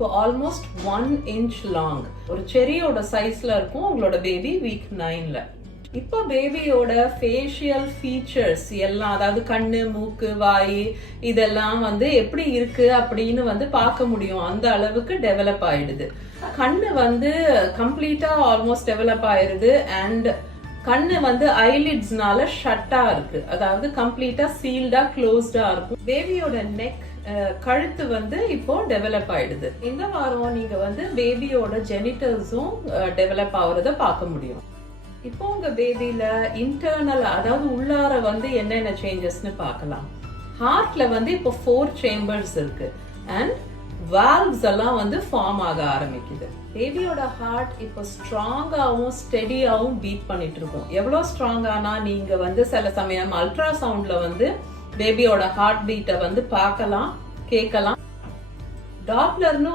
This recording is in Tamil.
இப்போ ஆல்மோஸ்ட் 1 இன்ச் லாங். ஒரு செரியோட சைஸ்ல இருக்கும் உங்களோட பேபி வீக் 9ல. இப்போ பேபியோட ஃபேஷியல் ஃபீச்சர்ஸ் எல்லாம், அதாவது கண்ணு, மூக்கு, வாய், இதெல்லாம் எப்படி இருக்கு அப்படின்னு பார்க்க முடியும். அந்த அளவுக்கு டெவலப் ஆயிடுது. கண்ணு கம்ப்ளீட்டா ஆல்மோஸ்ட் டெவலப் ஆயிருது. அண்ட் கண்ணு ஐலிட்ஸ்னால ஷட்டா இருக்கு, அதாவது கம்ப்ளீட்டா சீல்டா க்ளோஸ்டா இருக்கும். பேபியோட நெக், கழுத்து இப்போ டெவலப் ஆயிடுது. இந்த வாரம் நீங்க பேபியோட ஜெனிட்டல்ஸும் டெவலப் ஆகுறத பார்க்க முடியும். இப்போ உங்க பேபில இன்டர்னல், அதாவது உள்ளார என்னென்ன சேஞ்சஸ்னு பார்க்கலாம். ஹார்ட்ல இப்போ 4 சேம்பர்ஸ் இருக்கு. அண்ட் வால்வ்ஸ் எல்லாம் ஃபார்ம் ஆக ஆரம்பிக்குது. பேபியோட ஹார்ட் இப்போ ஸ்ட்ராங்காவும் ஸ்டெடியாவும் பீட் பண்ணிட்டு இருக்கும். எவ்வளவு ஸ்ட்ராங்கானா நீங்க சில சமயம் அல்ட்ராசவுண்ட்ல பேபியோட ஹார்ட் பீட்டை பார்க்கலாம், கேட்கலாம். டாப்லர்னு